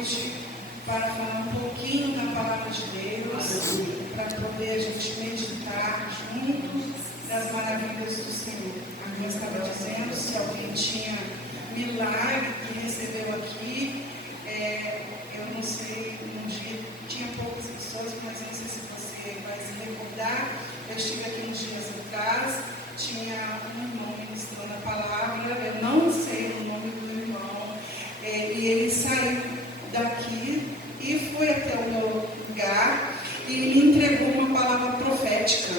hoje para falar um pouquinho da palavra de Deus, para poder a gente meditar juntos das maravilhas do Senhor. A minha estava dizendo, se alguém tinha milagre que recebeu aqui, eu não sei, um dia tinha poucas pessoas, mas não sei se você vai se recordar. Eu estive aqui uns dias atrás, tinha um irmão ministrando a palavra, eu não sei o nome do irmão, e ele saiu daqui e foi até o meu lugar e me entregou uma palavra profética.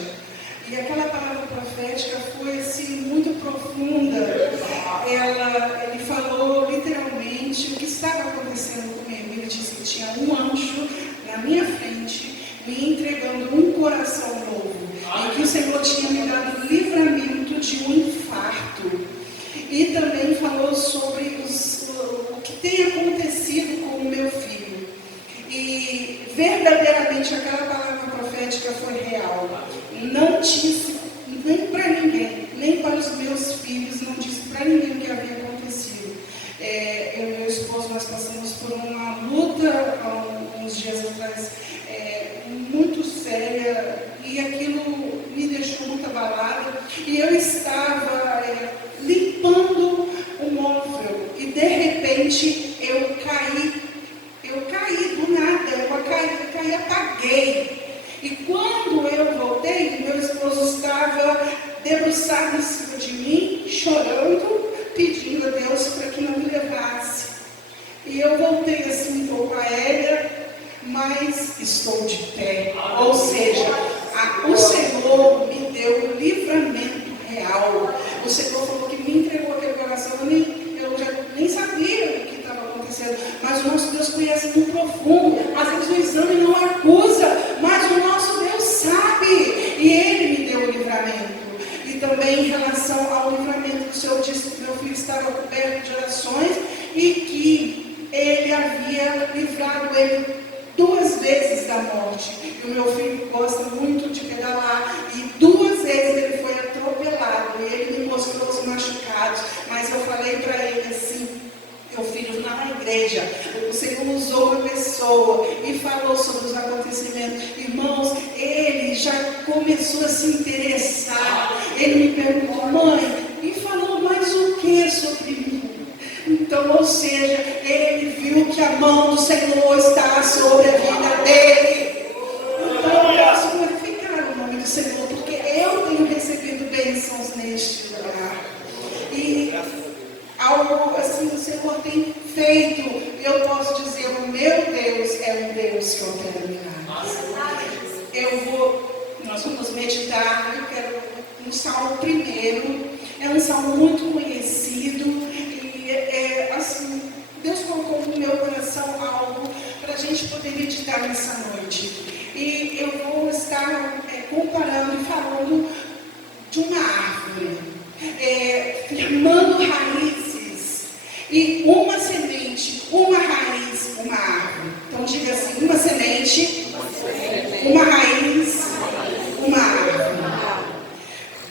E aquela palavra profética foi assim, muito profunda. Ele falou literalmente o que estava acontecendo comigo. Ele disse que tinha um anjo na minha frente me entregando um coração novo. E que o Senhor tinha me dado livramento de um infarto. E também falou sobre o que tem acontecido com o meu filho. E verdadeiramente aquela palavra profética foi real. Não disse nem para ninguém, nem para os meus filhos, não disse para ninguém o que havia acontecido. Eu e meu esposo, nós passamos por uma luta há uns dias atrás, muito séria, e aquilo me deixou muito abalada. E eu estava limpando o móvel, e de repente eu caí do nada, eu caí, apaguei. E quando eu voltei, meu esposo estava debruçado em cima de mim, chorando, pedindo a Deus para que não me levasse. E eu voltei assim um pouco aérea, mas estou de pé. Ou seja, o Senhor me deu livramento real. O Senhor falou que me entregou aquele coração, eu já nem sabia o que estava acontecendo, mas o nosso Deus conhece muito profundo. Às vezes o exame não acusa, mas o nosso Deus sabe, e Ele me deu o livramento. E também em relação ao livramento, o Senhor disse que meu filho estava coberto de orações e que Ele havia livrado ele 2 vezes da morte. E o meu filho gosta muito de pedalar, e 2 vezes ele foi atropelado, e ele me mostrou os machucados, mas eu falei para ele assim: meu filho, na igreja, o Senhor usou uma pessoa e falou sobre os acontecimentos. Irmãos, ele já começou a se interessar. Ele me perguntou: mãe, e falou mais o que sobre mim? Então, ou seja, ele viu que a mão do Senhor está sobre a vida dele. Então, eu posso glorificar o nome do Senhor, porque eu tenho recebido bênçãos neste lugar. E algo assim o Senhor tem feito, eu posso dizer: o meu Deus é um Deus que opera milagres. Nós vamos meditar, eu quero no Salmo 1, é um salmo muito conhecido, e assim, Deus colocou no meu coração algo para a gente poder meditar nessa noite. E eu vou estar comparando e falando de uma árvore, firmando raízes, e uma semente, uma raiz, uma árvore. Então diga assim: uma semente, uma raiz, uma árvore.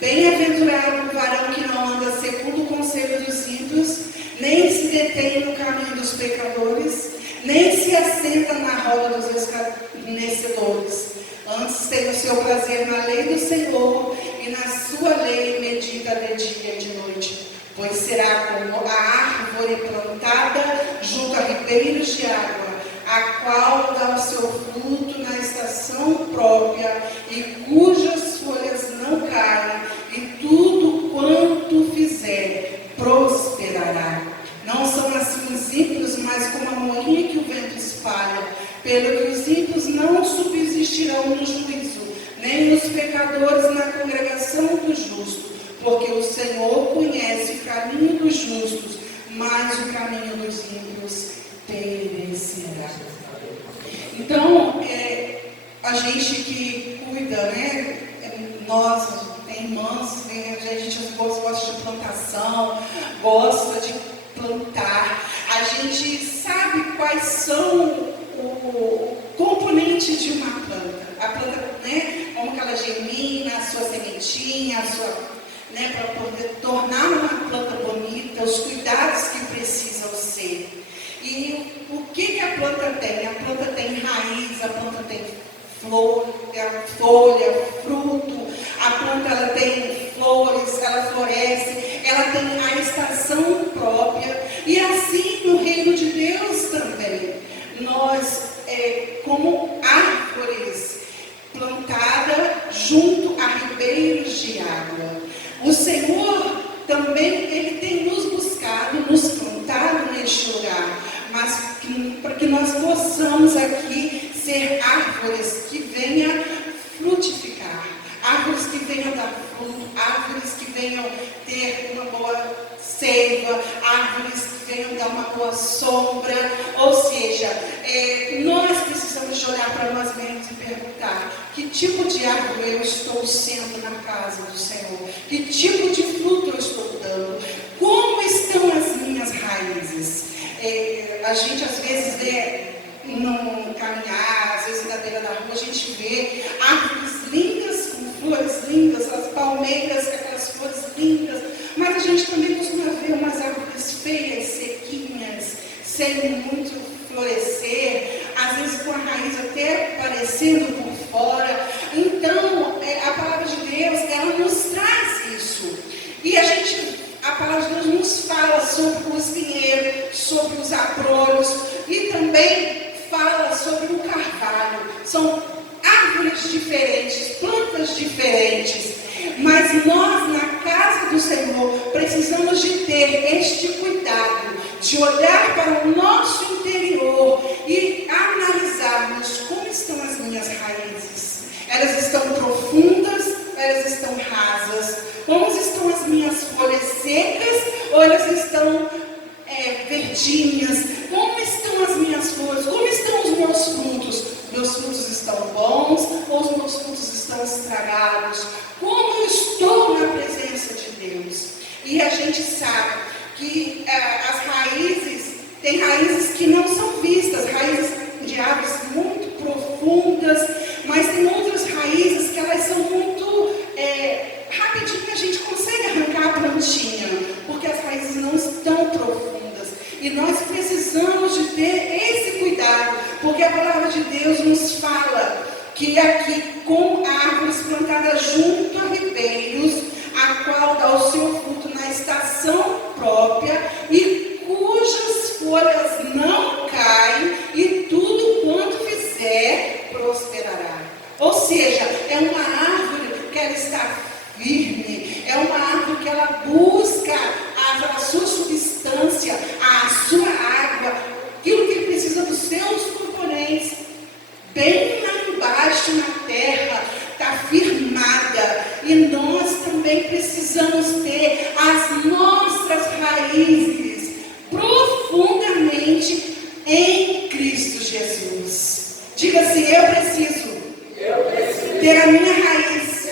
Bem-aventurado o varão que não anda segundo o conselho dos ímpios, nem se detém no caminho dos pecadores, nem se assenta na roda dos escarnecedores. Antes tem o seu prazer na lei do Senhor, e na sua lei medita de dia e de noite. Pois será como a árvore plantada junto a ribeiros de água, a qual dá o seu fruto na estação própria, e cujas folhas não caem, e tudo quanto fizer prosperará. Não são assim os ímpios, mas como a moinha que o vento espalha. Pelo que os ímpios não subsistirão no juízo, nem os pecadores na congregação dos justos. Porque o Senhor conhece o caminho dos justos, mas o caminho dos ímpios perecerá. Então, a gente que cuida, né? Nós, tem irmãs, a gente gosta de plantação, gosta de plantar. A gente sabe quais são o componente de uma planta. A planta, né? Como que ela germina, a sua sementinha, para poder tornar uma planta bonita, os cuidados que precisam ser. E o que a planta planta tem? A planta tem raiz, a planta tem flor, folha, fruto, a planta ela tem flores, ela floresce, ela tem a estação própria, e assim no reino de Deus também. Nós, como árvores plantadas junto a ribeiros de água, o Senhor também, Ele tem nos buscado, nos plantado neste lugar, mas para que nós possamos aqui ser árvores que venham frutificar, árvores que venham dar fruto, árvores que venham ter uma boa seiva, árvores que venham dar uma boa sombra. Ou seja, nós precisamos de olhar para nós mesmos e perguntar: que tipo de árvore eu estou sendo na casa do Senhor? Que tipo de fruto eu estou dando? Como estão as minhas raízes? A gente às vezes no caminhar, às vezes na beira da rua, a gente vê árvores lindas, com flores lindas, as palmeiras com aquelas flores lindas, mas a gente também costuma ver umas árvores feias, sequinhas, sem muito florescer, às vezes com a raiz até aparecendo por fora. Então, a palavra de Deus, ela nos traz isso. E a palavra de Deus nos fala sobre os vinhedos, sobre os abrolhos, e também fala sobre o carvalho. São árvores diferentes, plantas diferentes, mas nós na casa do Senhor precisamos de ter este cuidado, de olhar para o nosso interior e analisarmos como estão as minhas raízes. Elas estão profundas, elas estão rasas? Como estão as minhas folhas secas ou elas estão verdinhas? Como estão as minhas flores? Como estão os meus frutos? Meus frutos estão bons ou os meus frutos estão estragados? Como eu estou na presença de Deus? E a gente sabe que as raízes, tem raízes que não são vistas, raízes de árvores muito profundas, mas tem outras raízes que elas são muito rapidinho a gente consegue arrancar a plantinha, porque as raízes não estão profundas. E nós precisamos de ter esse cuidado, porque a palavra de Deus nos fala que aqui, com árvores plantadas junto a ribeiros, a qual dá o seu fruto na estação própria, e cujas folhas não caem, e tudo quanto fizer prosperará. Ou seja, é uma árvore que ela está firme, é uma árvore que ela busca a sua substância, a sua água, aquilo que ele precisa dos seus componentes, bem lá embaixo na terra, está firmada. E nós também precisamos ter as nossas raízes profundamente em Cristo Jesus. Diga assim: eu preciso ter a minha raiz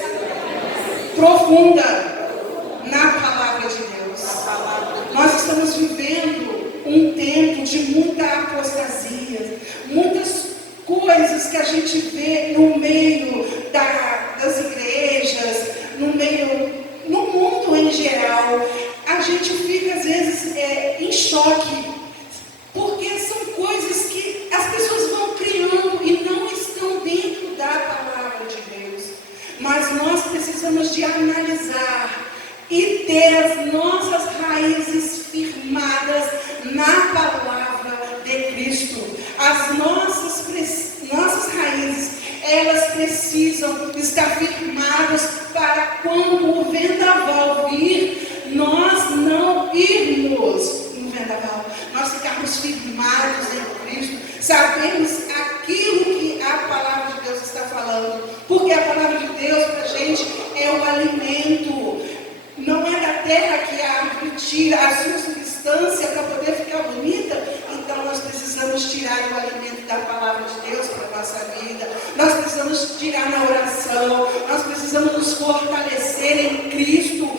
profunda na palavra de Deus. Nós estamos vivendo um tempo de muita apostasia, muitas coisas que a gente vê no meio das igrejas, no mundo em geral. A gente fica às vezes em choque, porque são coisas que as pessoas vão criando e não estão dentro da palavra de Deus. Mas nós precisamos de analisar e ter as nossas raízes firmadas na palavra de Cristo. As nossas raízes, elas precisam estar firmadas para quando o vendaval vir, nós não irmos no vendaval, nós ficarmos firmados em Cristo, sabemos aquilo que a palavra de Deus está falando, porque a palavra de Deus para a gente é o alimento. Não é da terra que a árvore tira a sua substância para poder ficar bonita. Então nós precisamos tirar o alimento da palavra de Deus para a nossa vida. Nós precisamos tirar na oração. Nós precisamos nos fortalecer em Cristo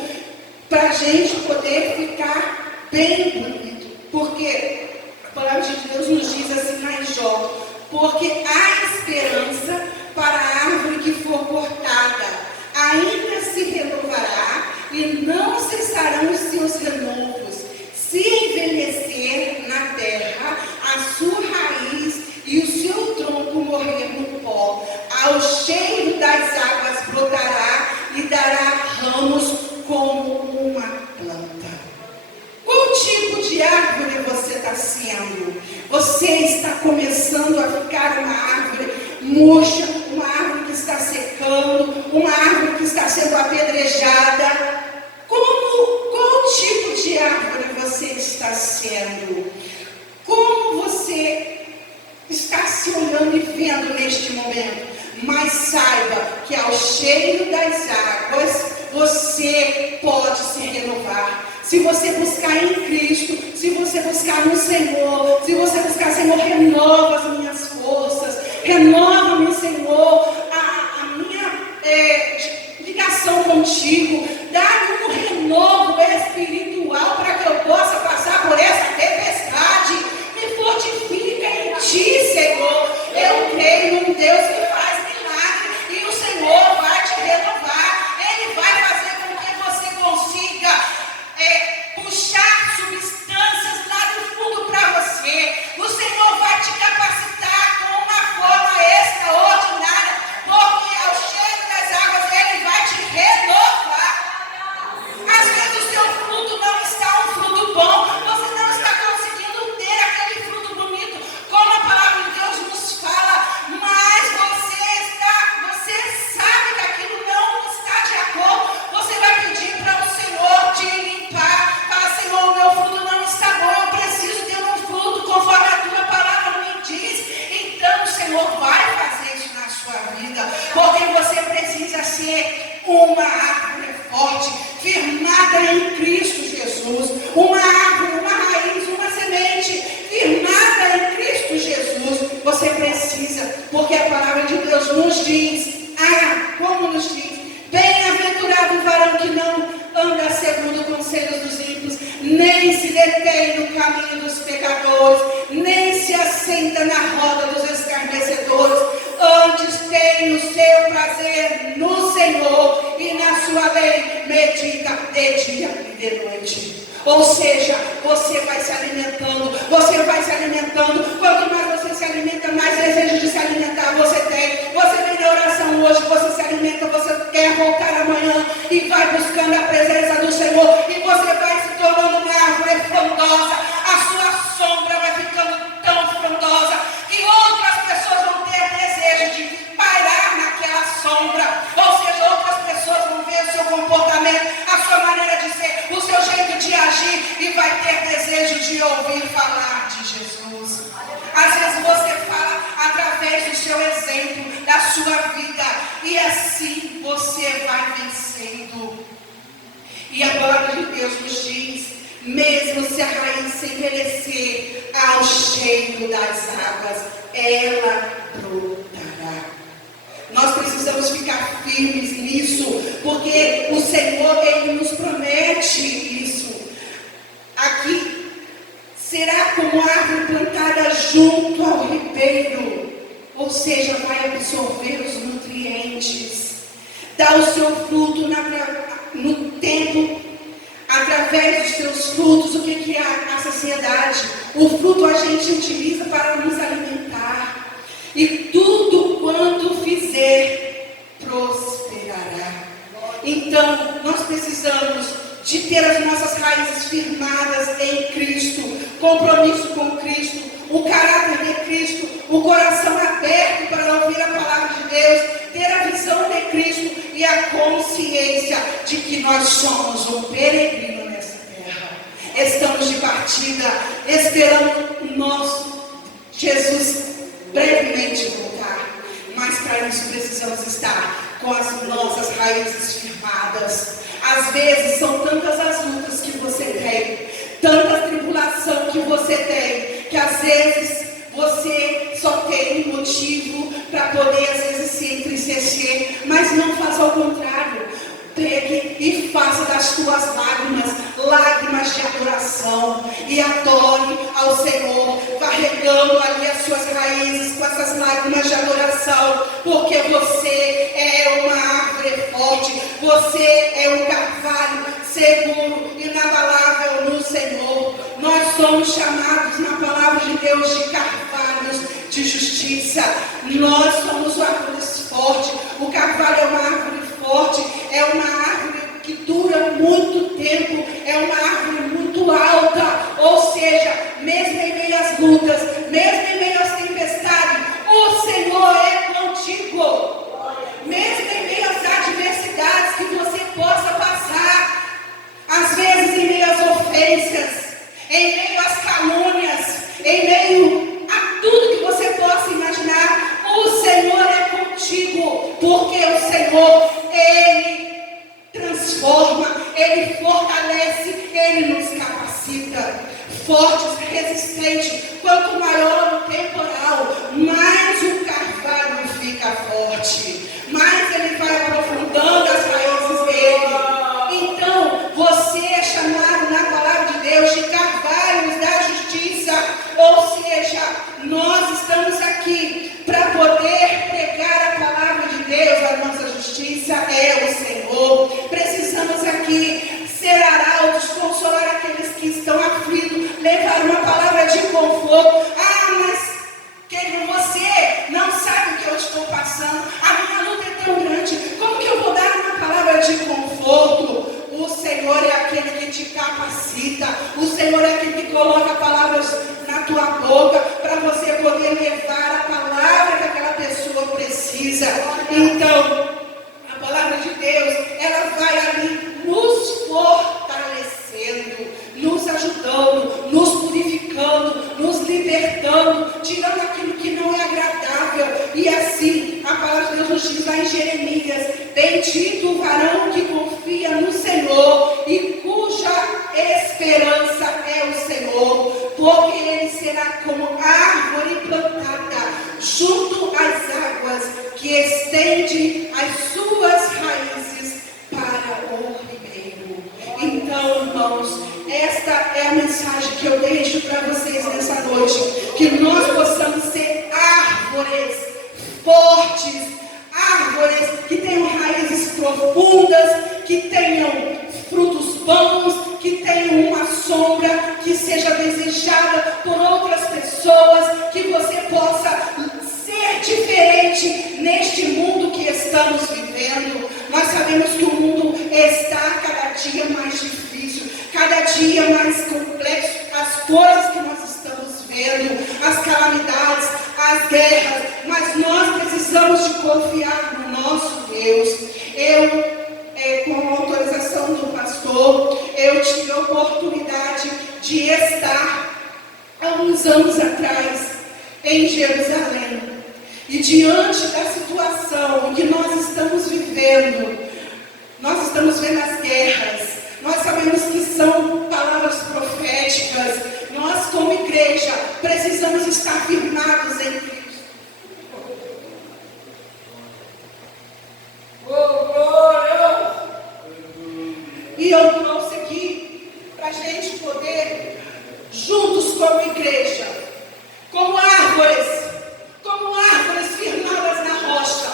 para a gente poder ficar bem bonito. Porque a palavra de Deus nos diz assim lá em Jó: porque há esperança para a árvore que for cortada, ainda se renovará e não cessarão os seus renovos. Se envelhecer na terra, a sua raiz ao cheiro das águas brotará e dará ramos como uma planta. Qual tipo de árvore você está sendo? Você está começando a ficar uma árvore murcha, uma árvore que está secando, uma árvore que está sendo apedrejada. Qual tipo de árvore você está sendo? Como você está se olhando e vendo neste momento? Mas saiba que ao cheiro das águas você pode se renovar. Se você buscar em Cristo, se você buscar no Senhor, se você buscar, Senhor, renova as minhas forças, renova-me, Senhor, a minha ligação contigo, dá-me um renovo espiritual para que eu possa passar por essa tempestade. Me fortifica em Ti, Senhor. Eu creio num Deus que faz milagre e o Senhor vai te renovar. Ele vai fazer com que você consiga puxar substâncias lá do fundo para você. O Senhor vai te capacitar com uma forma extraordinária, porque ao cheiro das águas Ele vai te renovar. Às vezes o seu fruto não está um fruto bom, você não está conseguindo ter aquele fruto bonito, como a palavra de Deus nos fala, mas você sabe que aquilo não está de acordo. Você vai pedir para o Senhor te limpar. Fala: Senhor, o meu fruto não está bom, eu preciso ter um fruto conforme a tua palavra me diz. Então o Senhor vai fazer isso na sua vida, porque você precisa ser uma árvore forte, firmada em Cristo Jesus, uma árvore, uma raiz, uma semente, firmada em Cristo Jesus. Você precisa, porque a palavra de Deus nos diz, como nos diz: bem-aventurado o varão que não anda segundo o conselho dos ímpios, nem se detém no caminho dos pecadores, nem se assenta na roda dos escarnecedores. Antes tem o seu prazer no Senhor, e na sua lei medita de dia e de noite. Ou seja, você vai se alimentando, quanto mais você se alimenta, mais desejo de se alimentar você tem. Você vem na oração hoje, você se alimenta, você quer voltar amanhã e vai buscando a presença do Senhor, e você vai se tornando uma árvore frondosa. A sua sombra vai ficando tão frondosa que outras pessoas vão ter desejo de parar naquela sombra. Ou seja, outras pessoas vão ver o seu comportamento, a sua maneira de ser, o seu jeito de agir, e vai ter desejo de ouvir falar de Jesus. Às vezes você fala através do seu exemplo, da sua vida, e assim você vai vencendo. E a palavra de Deus nos diz: mesmo se a raiz se envelhecer ao cheiro das águas, ela brotará. Nós precisamos ficar firmes nisso, porque o Senhor, Ele nos promete isso. Aqui será como árvore plantada junto ao ribeiro, ou seja, vai absorver os nutrientes, dá o seu fruto no tempo, através dos seus frutos. O que é a saciedade? O fruto a gente utiliza para nos alimentar, e tudo quanto fizer prosperará. Então nós precisamos de ter as nossas raízes firmadas em Cristo, compromisso com Cristo, o caráter de Cristo, o coração aberto para ouvir a palavra de Deus, ter a visão de Cristo e a consciência de que nós somos um peregrino nessa terra. Estamos de partida, esperando o nosso Jesus brevemente voltar, mas para isso precisamos estar com as nossas raízes firmadas. Às vezes são tantas as lutas que você tem, tanta tribulação que você tem, que às vezes você só tem um motivo para poder às vezes se entristecer, mas não faça ao contrário. Pegue e faça das tuas lágrimas de adoração, e adore ao Senhor, carregando ali as suas raízes com essas lágrimas de adoração, porque você é uma árvore forte, você é um carvalho seguro, inabalável no Senhor. Nós somos chamados na palavra de Deus de carvalhos de justiça. Nós somos árvores fortes. forte. O carvalho é uma árvore forte, é uma árvore que dura muito tempo, é uma árvore muito alta. Ou seja, mesmo em meio às lutas, mesmo em meio às tempestades, o Senhor é contigo. Mesmo em meio às adversidades que você possa passar, às vezes em meio às ofensas, em meio às calúnias, em meio a tudo que você possa imaginar, o Senhor é contigo, porque o Senhor, Ele transforma, Ele fortalece, Ele nos capacita. Fortes, resistentes, quanto maior o temporal, mais o carvalho fica forte, mais ele vai aprofundando as raízes dele. Então, você é chamado na palavra de Deus de carvalhos da justiça, ou seja, nós estamos aqui para poder pregar a palavra de Deus. A nossa justiça é o Senhor. Precisamos aqui ser arautos, consolar aqueles que estão aflitos, levar uma palavra de conforto. Ah, mas querido, você não sabe o que eu estou passando, a minha luta é tão grande, como que eu vou dar uma palavra de conforto? O Senhor é aquele que te capacita, o Senhor é aquele que coloca palavras na tua boca, para você poder levar a palavra que aquela pessoa precisa. Então, a palavra de Deus, ela vai ali nos fortalecendo, nos ajudando, nos purificando, nos libertando, tirando aquilo que não é agradável. E assim, a palavra de Deus nos diz lá em Jeremias: bendito o varão que confia no Senhor e cuja esperança é o Senhor, porque ele será como árvore plantada junto às águas, que estende as suas raízes para o ribeiro. Então, irmãos, esta é a mensagem que eu deixo para vocês nessa noite, que nós possamos ser árvores fortes, árvores que tenham raízes profundas, que tenham frutos bons, que tenham uma sombra que seja desejada por outras pessoas, que você possa ser diferente neste mundo que estamos vivendo. Nós sabemos que o mundo está cada dia mais difícil, cada dia mais complexo. As coisas que nós estamos vendo, as calamidades, as guerras, mas nós precisamos de confiar no nosso Deus. Com a autorização do pastor, eu tive a oportunidade de estar há uns anos atrás em Jerusalém. E diante da situação que nós estamos vivendo as guerras, nós sabemos que são palavras proféticas. Nós, como igreja, precisamos estar firmados em Cristo. E eu trouxe aqui para a gente poder, juntos como igreja, como árvores firmadas na rocha,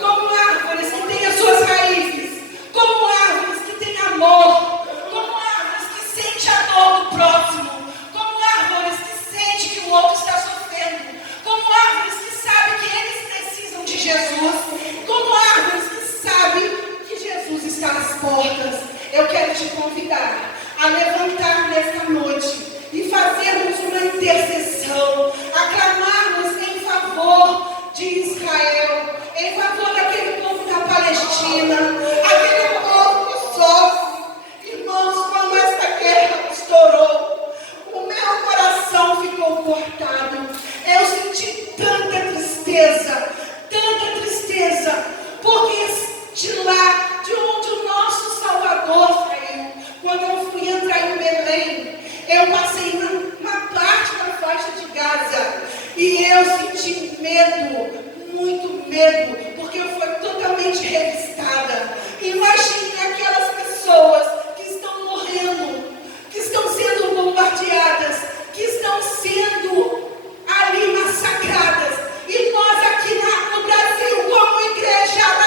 como árvores que têm as suas raízes, como árvores que têm amor, como árvores que sentem a dor do próximo, como árvores que sentem que o outro está sofrendo, como árvores que sabem que eles precisam de Jesus, como árvores que sabem que Jesus está às portas. Eu quero te convidar a levantar nesta noite e fazermos uma intercessão, aclamarmos em favor de Israel, em favor daquele povo da Palestina, aquele povo que sofre. Irmãos, quando esta guerra estourou, o meu coração ficou cortado. Eu senti tanta tristeza, porque de lá, de onde o nosso Salvador saiu, quando eu fui entrar em Belém, eu passei numa parte da faixa de Gaza e eu senti medo, muito medo, porque eu fui totalmente revistada. Imagine aquelas pessoas que estão morrendo, que estão sendo bombardeadas, que estão sendo ali massacradas. E nós aqui no Brasil, como igreja,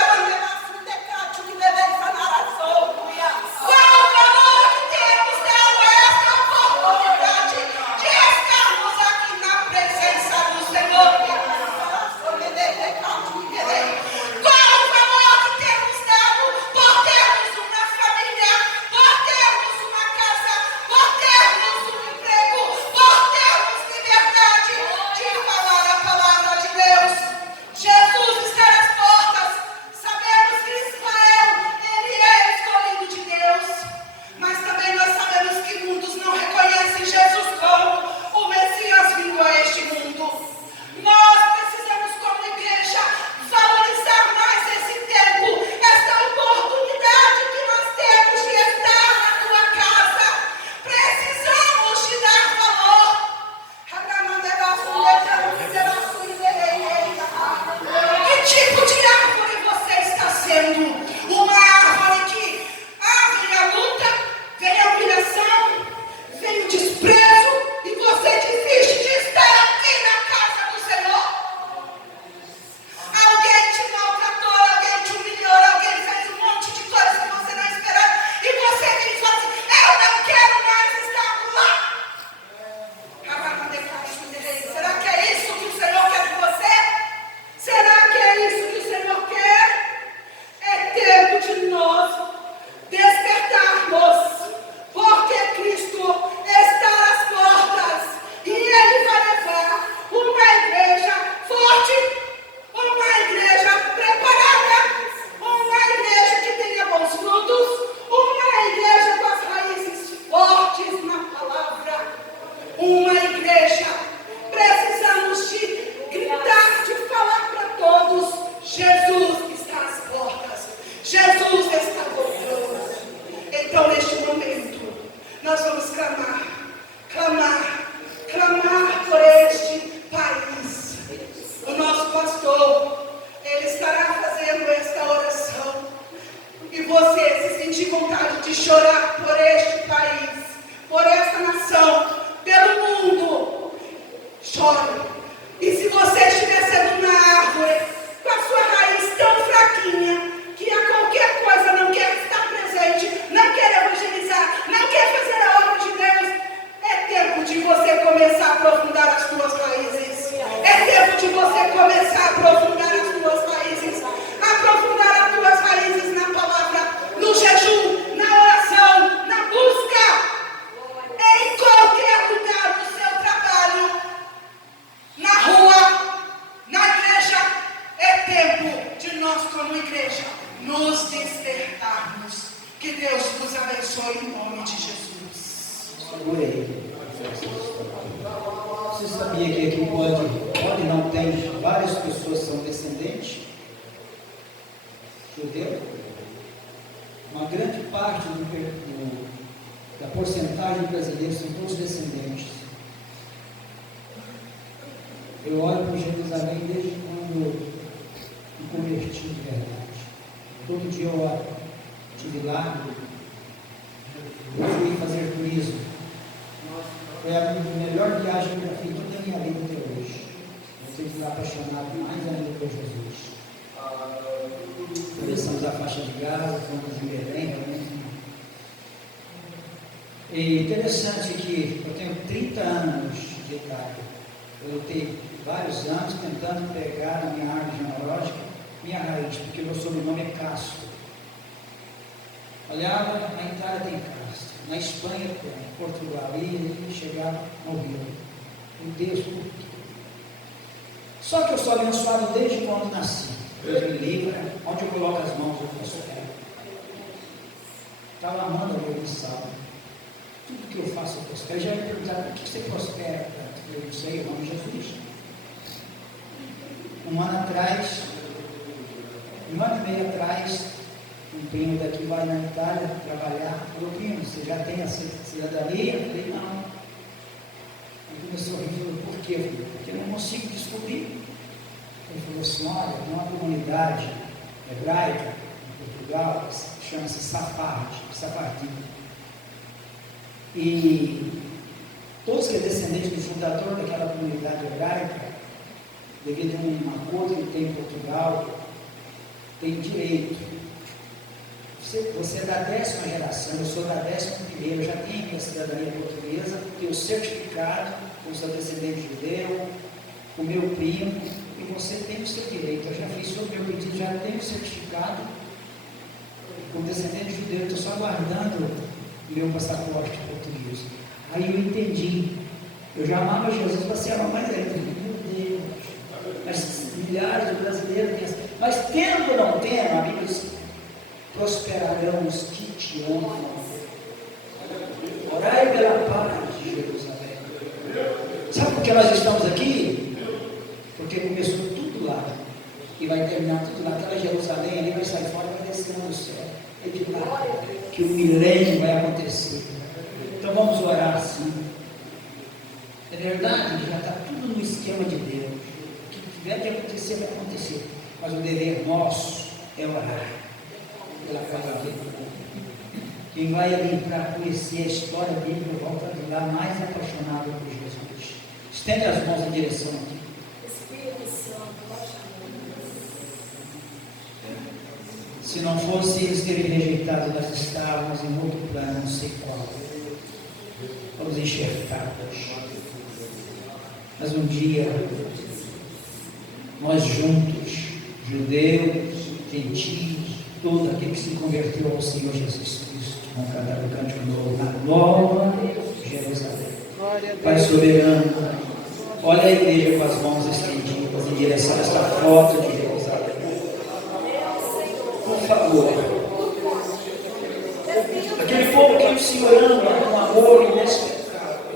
vai começar a aprofundar as tuas raízes, aprofundar as tuas raízes na palavra, no jejum, na oração, na busca, em qualquer lugar do seu trabalho, na rua, na igreja. É tempo de nós como igreja nos despertarmos. Que Deus nos abençoe em nome de Jesus. Você sabia que aqui pode não tem várias pessoas que são descendentes judeu? Uma grande parte da porcentagem brasileira são todos descendentes. Eu olho para Jerusalém desde quando me converti de verdade. Todo dia eu oro. Estive lá, eu fui fazer turismo. Foi a melhor viagem que eu fiz toda a minha vida até hoje. Eu estive lá apaixonado mais ainda por Jesus. Atravessamos a faixa de Gaza, fomos em Belém, realmente. E interessante que eu tenho 30 anos de idade. Eu lutei vários anos tentando pegar na minha árvore genealógica minha raiz, porque meu sobrenome é Castro. Olhava, na Itália tem Castro, na Espanha tem, Portugal, e chegava no Rio. Meu Deus, por quê? Só que eu sou abençoado desde quando nasci. Deus me livra, onde eu coloco as mãos eu prospero. Estava amando a Deus de salvo. Tudo que eu faço eu prospero. Já me perguntaram, por que você prospera? Eu não sei, o nome de Jesus. Um ano e meio atrás, um primo daqui vai na Itália trabalhar. Falou, primo, você já tem a cidadania? Eu falei, não. Ele começou a rir, falou, por quê? Eu falei, porque eu não consigo descobrir. Ele falou assim, olha, tem uma comunidade hebraica em Portugal, chama-se Safardinho. E todos que são descendentes do fundador daquela comunidade hebraica, devido a um acordo que tem em Portugal, tem direito. Você é da 10ª geração, eu sou da 11ª, eu já tenho minha cidadania portuguesa, tenho o certificado, como sou descendente judeu, o meu primo, e você tem o seu direito. Eu já fiz o meu pedido, já tenho o certificado, como descendente judeu, estou só aguardando o meu passaporte português. Aí eu entendi, eu já amava Jesus para ser a mais dele. Meu Deus, mas milhares de brasileiros, mas tendo ou não tendo, amigos, prosperarão os que te honram. Orai pela paz de Jerusalém. Sabe por que nós estamos aqui? Porque começou tudo lá e vai terminar tudo lá. Aquela Jerusalém ali vai sair fora e vai descer no céu. É de lá que o milênio vai acontecer. Então vamos orar assim. É verdade, já está tudo no esquema de Deus. O que tiver de acontecer, vai acontecer. Mas o dever nosso é orar pela palavra. Quem vai ali para conhecer a história dele, eu volto a lá mais apaixonado por Jesus. Estende as mãos em direção aqui. Se não fosse eles terem rejeitado, nós estávamos em outro plano, não sei qual. Vamos enxertados. Mas um dia, nós juntos, judeus, gentios, todo aquele que se converteu ao Senhor Jesus Cristo, vão cantar o cântico novo na nova Jerusalém. Pai soberano, olha a igreja com as mãos estendidas em direção a esta foto de Jerusalém. Por favor, aquele povo que o Senhor ama com amor inexplicável,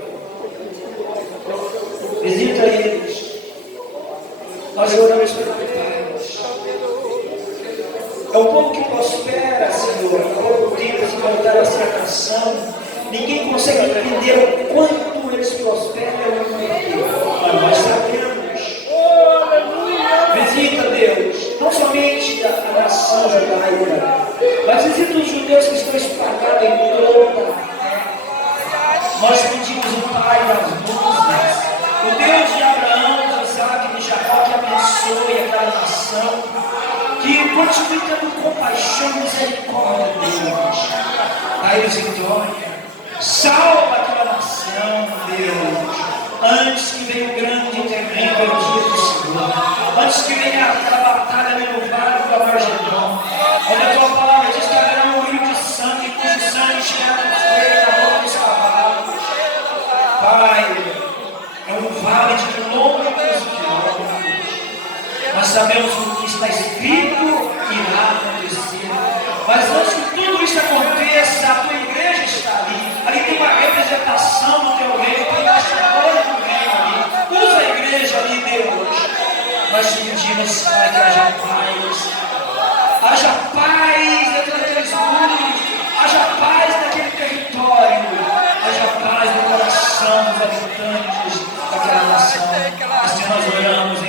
visita eles. Nós oramos pelo Pai. É um povo que prospera, Senhor. Há pouco tempo de cantar essa canção, ninguém consegue entender o quanto eles prosperam no mundo. Mas nós sabemos. Visita, Deus, não somente a nação judaica, mas visita os judeus que estão espalhados em toda a terra. Nós pedimos o Pai das luzes, o Deus de Abraão, de Isaac e de Jacó, que abençoe aquela nação, que continue tendo compaixão e misericórdia, Deus. Dá-lhes vitória, salva aquela nação, Deus, antes que venha o grande e terrível dia do Senhor. Antes que venha aquela batalha ali no vale do Armagedon, onde a tua palavra diz que haverá um rio de sangue, cujo sangue encherá no freio da boca dos cavalos. Pai, é um vale de quilômetros e quilômetros. Nós sabemos o que está escrito irá acontecer. Mas antes que tudo isso aconteça, a tua igreja está ali. Ali tem uma representação do teu reino, tem embaixadores do reino ali. Usa a igreja ali, Deus. Nós te pedimos, Pai, que haja paz. Haja paz dentro daqueles muros. Haja paz naquele território. Haja paz no coração dos habitantes daquela nação. Assim nós oramos em